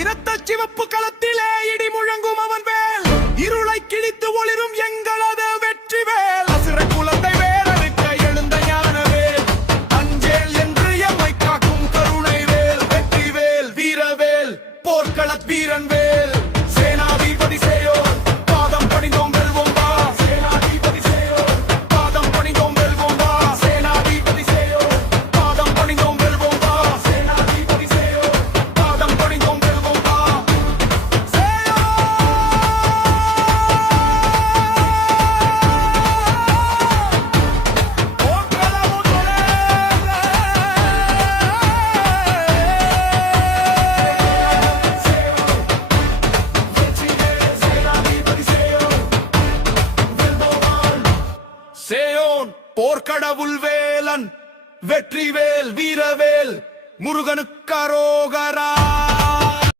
இரத்த சிவப்பு களத்திலே இடி முழங்கும் அவன் வேல், இருளை கிழித்து ஒளிரும் எங்களது வெற்றி வேல். அசுர குலத்தை வேறறுக்க எழுந்த ஞான வேல், அஞ்சேல் என்று எம்மை காக்கும் கருணை வேல். வெற்றி வேல், வீரவேல், போர்க்களத் வீரன் வேல். சேனாதிபதி சேயோர் பாதம் பணிந்தோம் வெல்வோம் வா. சேனாதிபதி சேயோர் பாதம் பணிந்தோம் வெல்வோம் வா. சேனாதிபதி சேயோர் பாதம் பணிந்தோம் வெல்வோம் வா. சேனாதிபதி சேயோர் பாதம் பணிந்தோம் வெல்வோம் வா. சேயோன் போர்க்கடவுள் வேலன், வெற்றிவேல், வீரவேல், முருகனுக்கு அரோகரா.